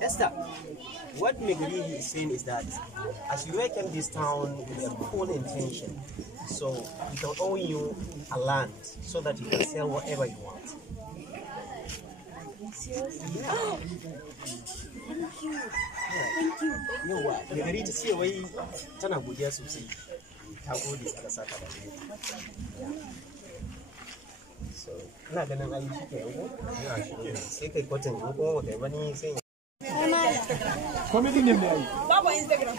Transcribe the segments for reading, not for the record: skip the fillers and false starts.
Esther, what Megari is saying is that as you work in this town with a cool intention, so we can owe you a land so that you can sell whatever you want. Yeah. Thank you. Thank you. Yawa, Megari ta ce wai tana godiya sosai. Ta gode aka saka da so ina ganin ai shi ke yango sai kai kwatin ko kuma kai wani sai comedy ne mai babu Instagram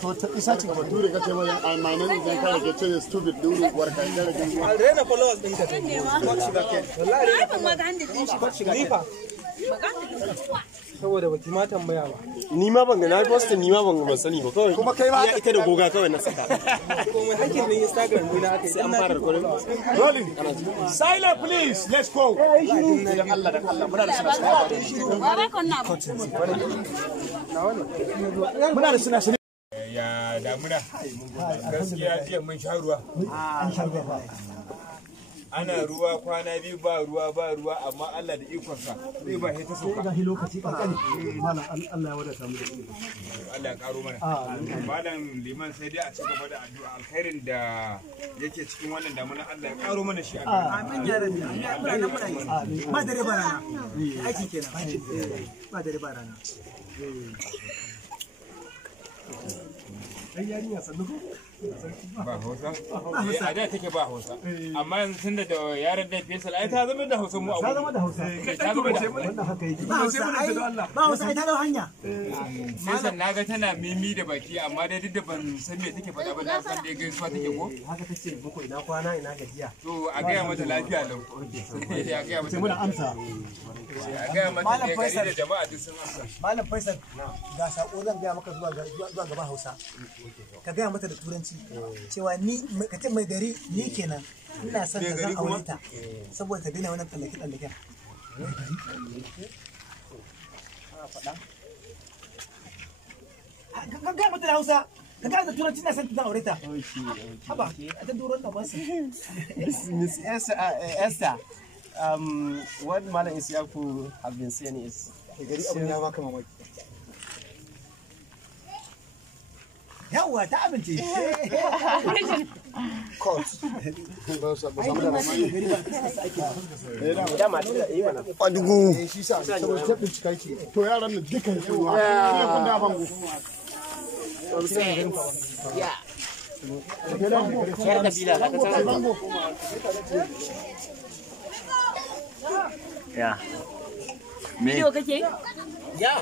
to ta isa ci gaba dure kace mai my name is Kare ke ce stupid dure warka da rage alrena followers din ka ko shiga ke wallahi ai ban ma ga handa din shi ko shiga ni fa saboda baki ma tambaya ba ni ma ban ga na post ni ma ban sani ba kawai kuma kai ma ita da goga kawai na saka komai hakkin din Instagram ne na aka sai an fara recording rolling silent please let's go dan Allah muna da suna ba kon na muna da suna ya damuna gaskiya jiya mun sha ruwa ana ruwa kwana biyu ba ruwa amma Allah da ikonsa zai ba ta sauka ga lokaci kankani malam Allah ya wadata mu da shi Allah ya karo mana malam liman sai dai a ci gaba da addu'a alkhairin da yake cikin wannan damuna Allah ya karo mana shi amin ya rabbi amin ba dare ba rana aiki kenan ba dare ba rana ai yarinya sannu ko ba Hausa a da take ba Hausa amma yanzu tunda da yaran da Faisal ai ta zama da Hausa mu a ta zama da Hausa ta zama da wannan haka yake ba Hausa ai ba Hausa ai ta dawo hanya Faisal naga tana mimi da baki amma dai duk da ban san me take faɗa ba na san dai gaisuwa take ko haka tace muku ina kwana ina gajiya to a ga mata lafiya lau a ga mata muna amsa a ga mata da gari da jama'a duk sun amsa malam Faisal ga sako zan ga maka zuwa gaba Hausa ka ga mata da turanci cewa ni ka ce mai gari ni kenan ina son da zan aure ta saboda ta daina wannan tsallake tsallaken ka ga mata da Hausa ka ga da turanci ina son ta aure ta haba a ta duron da ba su Miss Esther what Malam Isiyaku have been saying is gari abun ya baka mamaki yawa ta amince court Kwadugu shi sa saboda tabbin cikaki to yaran nan dukan su ne kun da bango ya Kabila ka ta ya video kake ya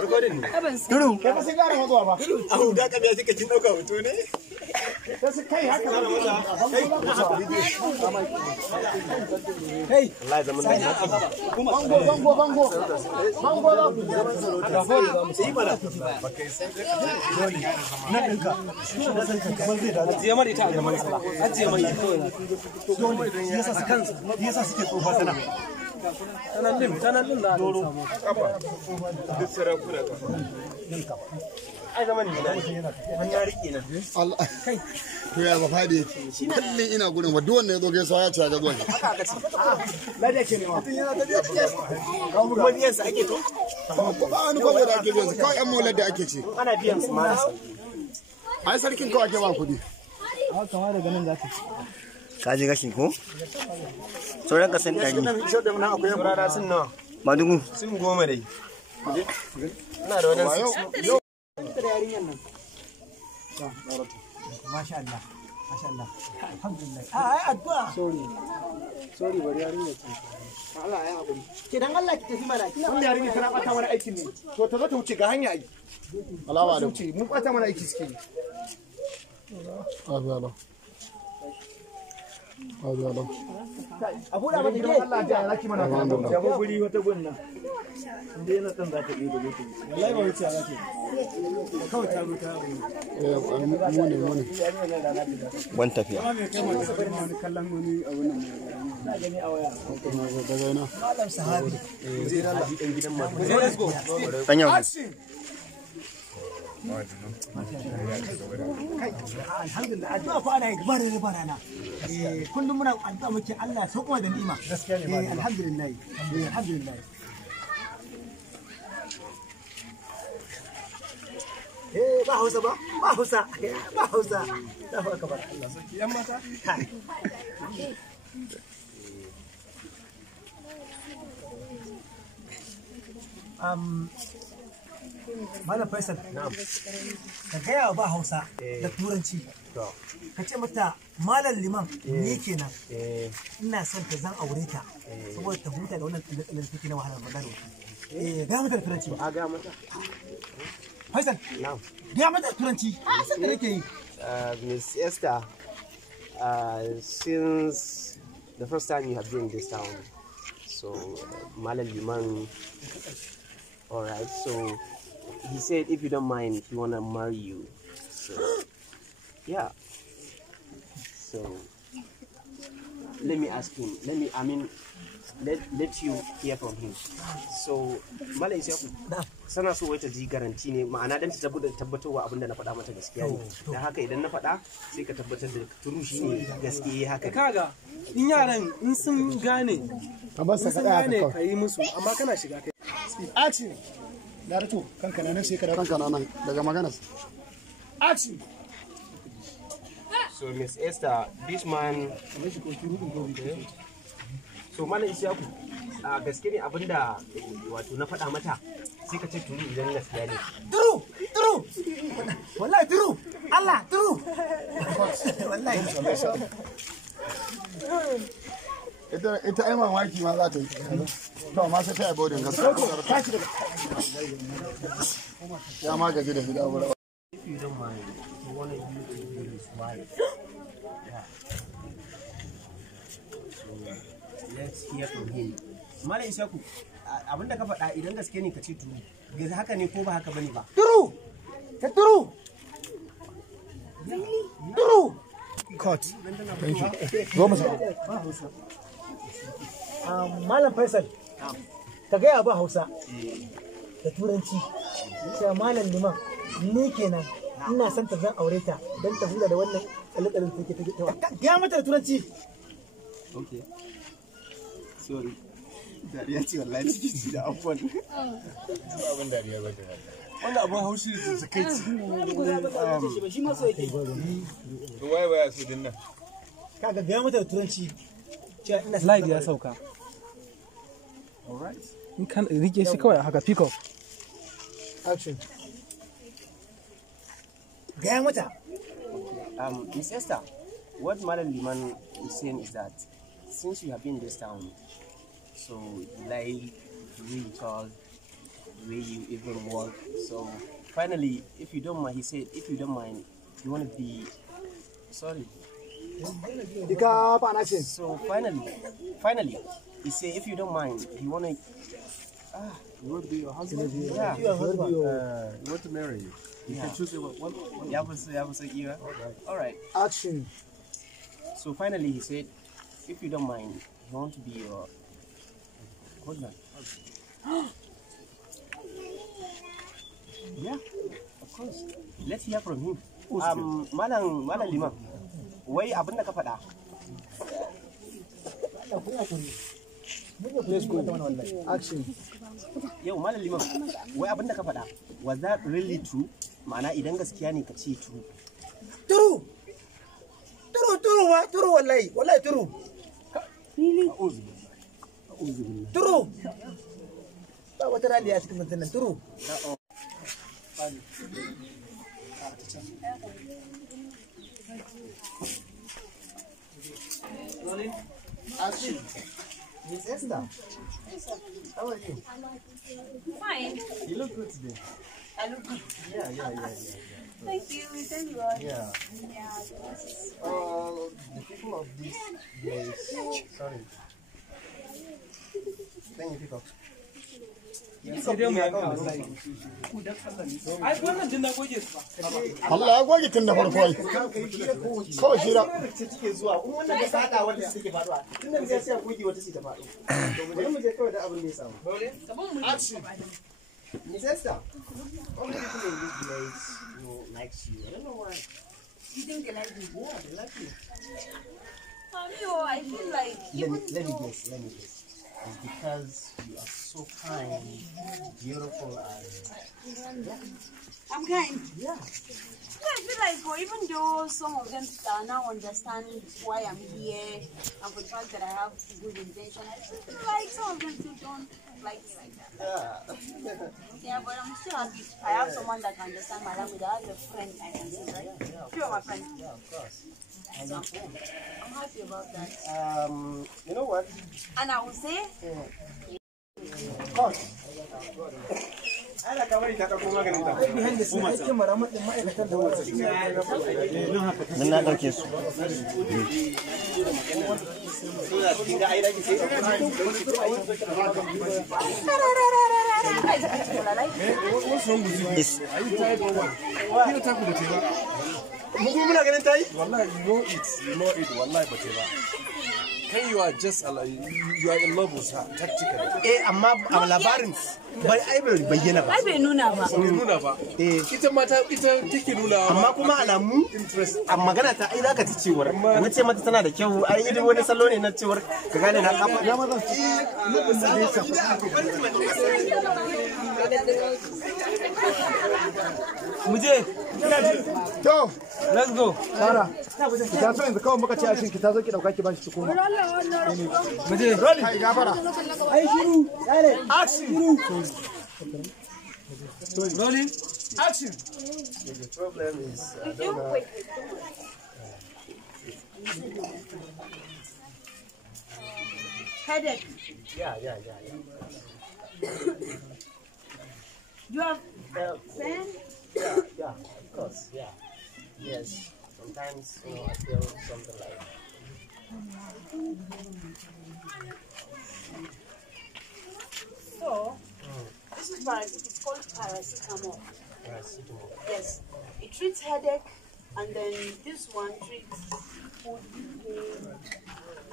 recording ne Turu kai ba sai gara mazuwa ba a ga kabiya suka kin dauka hoto ne sai kai haka na maza kai Allah ya zama da bango sai mana na dinka kamar zai da ajiye mara ita a gaban sa ajiye mara ita kawai yasa su kansu yasa suke tsofa sana tanan din da doro kafa duk sarakuna kafa ai zaman ne an ya rike nan Allah kai to ya ba fadi kullun ina gurin wa duk wanda yazo gaisuwa ya ci ga zuwa haka aka ce ladiya ke ne ma mutun yana tafiya kuma biyan sa ake to ba wani gobe da ake biyan su kawai yan maulad da ake ce ana biyan su ma ai sarkin kawai ake ba kudi kama daga nan za ta ka ji gashi ko sauran ka san dari shi da nan akwai furara sun nawa Madugu sun 10 dai ina da wannan yarinyan nan masha Allah alhamdulillah ai addu'a sorry bari yarinya ce Allah ya hakuri ke dan Allah ki tafi mana kina wannan yarinya tana bata mana aikin ne to ta zo ta wuce ga hanya ai alawa da wuce mun bata mana aiki suke Allah abu da mata ke Allah ya laki mana da mu guri wata gunna inda yana dan za ta yi da lokaci wallahi ba wuce zaki kawai ta zo ta mu ne wan tafiya kallon wani abu nan na gani a waya daga ina malam sahabi dan yau alhamdulillah addu'a fa ana yi gaba da ba rana kullum muna addu'a muke Allah ya sauko da ni'ima alhamdulillah alhamdulillah ba Hausa ba Hausa da fa ka bar Allah sarki yan mata Malam Faisal, ka gaya ba Hausa da Turanci. Ka ce mata Malam Liman ni kenan. Ina son ta zan aure ta saboda ta huta da wannan tsalle take na wahalar magana. Gaya mata da Turanci. Gaya mata. Faisal, gaya mata da Turanci. San da nake yi. Miss Esther, since the first time you have been in this town, so Malam Liman, all right, so he said if you don't mind, he wanna marry you. So yeah. So let me ask him. Let you hear from him. So Malam Isaku, sana so wata ji garanti ne ma'ana dan ta tabbatarwa abinda na faɗa mata gaskiya ne. Dan haka idan na faɗa sai ka tabbatar da turu shi ne gaskiya haka. Kaga in yaran in sun gane ka yi musu amma kana shiga kai. Action. Daratu kanka nan sai ka da kanka nan daga magana. Action. So Miss Esther, this man so Malam Isaku a gaske ne abinda wato na faɗa mata sai ka ce turu idan gaskiya ne. Turu wallahi turu Allah turu wallahi ita ai mamaki ma za ta yi to ma sai ta yi bodin gaskiya ya ma gaji da gida wura. If you don't mind, you want to use his wife. Yeah. So let's hear from him. Malam Isaku, abinda ka faɗa idan gaske ne ka ce turu. Gaza haka ne ko ba haka bane ba? Turu! Ta turu! Turu! Cut. Thank you. Zo mu sa. Malam Faisal, ka gaya ba Hausa da Turanci. Sai Malam Liman ni kenan ina son ta zan aure ta don ta huda da wannan tsalle-tsallen take ta gaya mata da Turanci. Okay. Sorry. Dariya ce wallahi ciki da afwan. abin dariya ba ta Wannan abun haushi da sakaici. Shi ma so yake. to waya su dinnan Kaga gaya mata da Turanci. Cewa ina son Slide ya sauka. Alright. In kan rike shi kawai haka pick up. Action. gaya mata. Miss Esther, what Malam Liman is saying is that since you have been in this town, so you like the way you talk, the way you even walk, so finally, if you don't mind, he said, if you don't mind, you want to be, sorry. So finally, he said, if you don't mind, you want to, You want to be your husband? yeah. You want to marry you? You Yeah. can choose one. Yeah, yeah. All right. Action. So finally, he said, if you don't mind, you want to be your husband. Yeah, of course. Let's hear from him. Malam Liman, wai abin da ka faɗa. Let's go. Action. Yau Malam Liman, wai abin da ka faɗa. Was that really true? Ma'ana idan gaskiya ne ka ce true. Turu wallahi turu. Turu. Ba wata raliya cikin mutum nan turu. Action. Miss Esther, how are you? Fine. You look good today. I look good. Yeah. Thank you. Thank you, God. Yeah. Yeah. The people of this place, sorry. Can you pick up? Ai wannan din na goge su ba. Allah ya goge tun da farko ai. Kawai shira. Ce take zuwa, in wannan da sada wanda suke faduwa. Tun nan sai goge wata ce ta faɗo. To mu je kawai da abin da ya samu. Action. Miss Esther, all the people in this place, likes you. I don't know why. You think they like me? Yeah, they like you. No, I feel like Let me guess. It's because you are so kind, beautiful, and I'm kind. yeah. I feel like, even though some of them now understand why I'm here and for the fact that I have good intention, I still feel like some of them still don't like me like that. Yeah, but I'm still happy. I have someone that can understand my language. I have a friend I can see, right? Few of my friends. Yeah, of course. So I'm happy about that. You know what? And I will say, Nan na ɗauke su. Muna ganin tayi? Wallahi, you know it, wallahi ba ta ba. Kai you are just you are in love with her tactically. Amma a labarin bai bayyana ba. ai bai nuna ba. Bai nuna ba. Ita mata take nuna. Amma kuma alamu a magana ta ai zaka ci cewar na ce mata tana da kyau ai idan wani sallo ne na cewar ka gane na kafa na maza muje To, let's go Sara, ki ta so yanzu kawai muka ce a ki ta zo ki dauka ki bashi tukuna. muje Rolling. Kai gafara. ai shiru action rolling action. The problem is, Headache. yeah. You have fan? Yeah, of course, yeah. Yes, sometimes, I feel something like So, this is it's called paracetamol. paracetamol. Yes. It treats headache, and then this one treats food pain.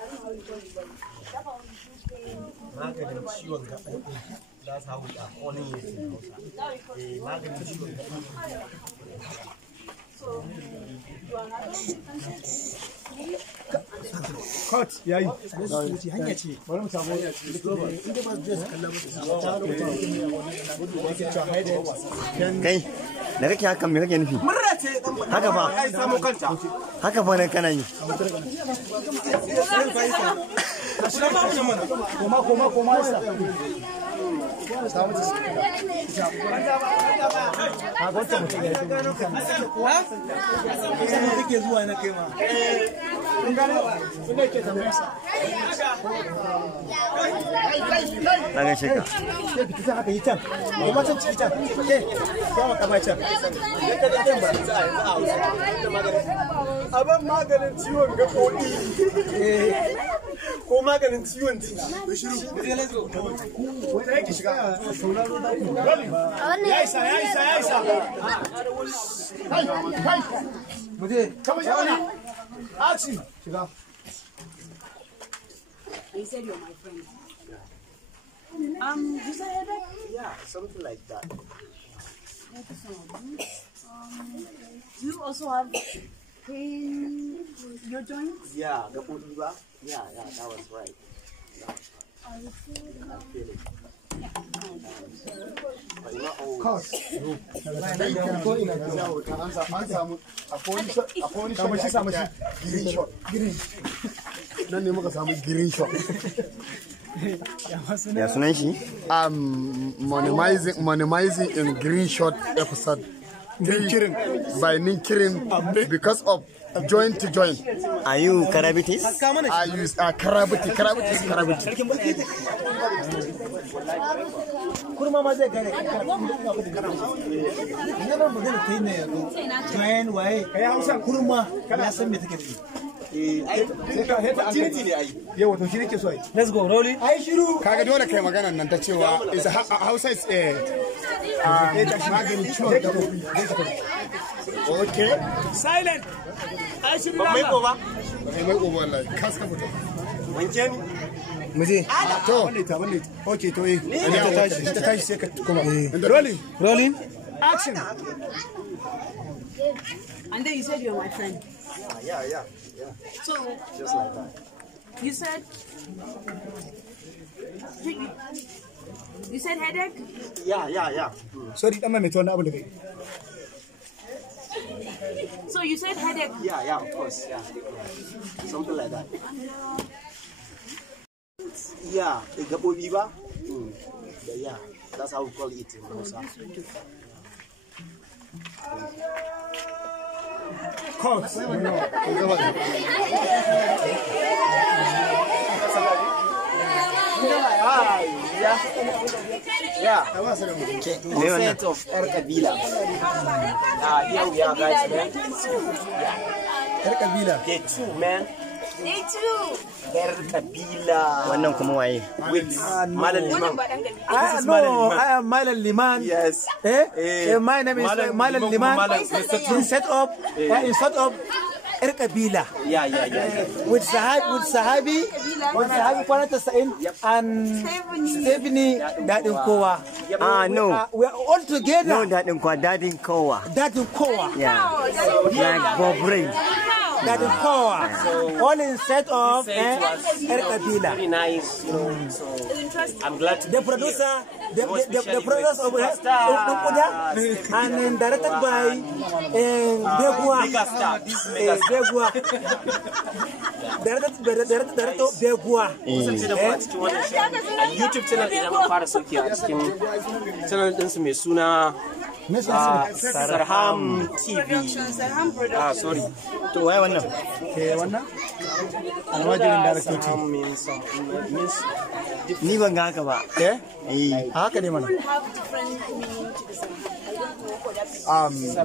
I don't know how you call it, but that one treats pain. Maganin ciwon gaɓoɓi. That's how we are calling it in Hausa. Maganin ciwon gaɓoɓi. So, you are not Cut, yayi. hanya ce Bari mu samu inda ba zai kalla musu ta lokacin kai. Da kake hakan me kake nufi? Murna ce Haka fa. ai samu kanta. Haka fa nan kana yi. koma sa kake zuwa na kai ma Na ga sheka. ta haka yi can kuma can ciki can ke kuma kama can Abin maganin ciwon gaɓoɓi ko maganin ciwon ciki. wanda yake shiga sauraro da ku Ya isa. muje kama yana action shiga You said you're my friend. You said headache? Yeah, something like that. Do you also have pain in your joints? Yeah, gaɓoɓi ba? Yeah, that was right. I feel it. But not always. Nan ne muka samu green shot. Ya sunan shi? Minimizing in green shot episode. By Ninkirin because of joint to joint. Are you Karabitis? I use Karabiti. kurma ma zai gane never magana kai ne join waye kai Hausa kurma ya san me take Opportunity ne ai. yawa to shi nake so ai Let's go rolling. ai shiru Kaga dole kai maganar nan ta cewa is Hausa is magani ciwon gabobi. Okay. Silent. Ai shi Ba mai ko ba. Kai mai uba wallahi kaska mutum. wanke ni muje to okay to ta tashi sai ka kuma rolling action. And then you said you're my friend. yeah. So Just like that. you said headache. Yeah. Sorry, dan mai wannan abu da kai. So you said headache. Yeah, of course, yeah. Something like that. Yeah, the gabobi ba? Yeah, that's how we call it in Hausa. Yeah. Set of Kabila. Here we are, guys, man. Kabila. Day 2, man. Day 2. Kabila. Wannan kuma waye? With Malam Liman. No, I am Malam Liman. Yes. My name is Malam Liman. In set up Kabila. Yeah. With Sahabi Kwanata Sa'in and Stephanie Dadin Kowa. No. We are all together. No, Dadin Kowa. Yeah. Like Bob Ray. Dadin Kowa. All in set of Kabila. Very nice, you know. So I'm glad to The producer, the producer of Ukuda and directed by Begua. Begua. Director Begua. YouTube channel idan mun fara sauki a cikin channel din su mai suna Sarham TV. Sorry. To waye wannan? Wannan? Alwajirin director means ni ban ga haka ba. Haka ne mana.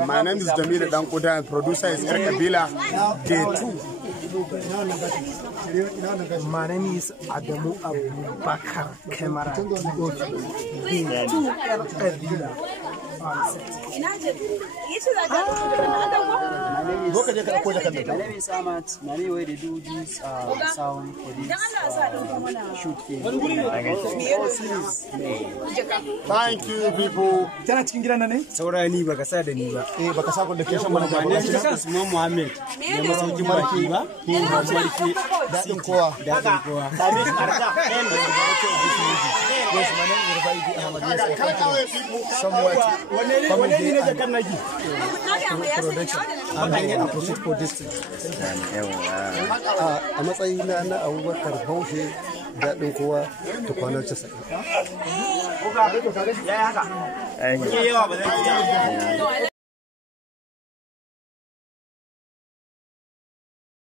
My name is Jamil Dankuda and producer is Kabila. Day 2. My name is Adamu Abubakar Camera. Go ka je ka dauko da kan. My name is Ahmad. My name is they do this sound for this shoot thing. Thank you people. Tana cikin gidan nan ne? Saurani baka sa da ni ba. Baka sa kun da ke shan mana da Ne shi kan Usman Muhammad. Ne masauki marke ba? Ko marke dadin kowa. dadin kowa. Yes, my name is Rayuwar Ahmad. Yes, I come to somewhat comedy and production. I appreciate for this thing. A matsayina na Abubakar Baushe daɗin kowa ta kwanar 90. ya haka. Yawa ba zai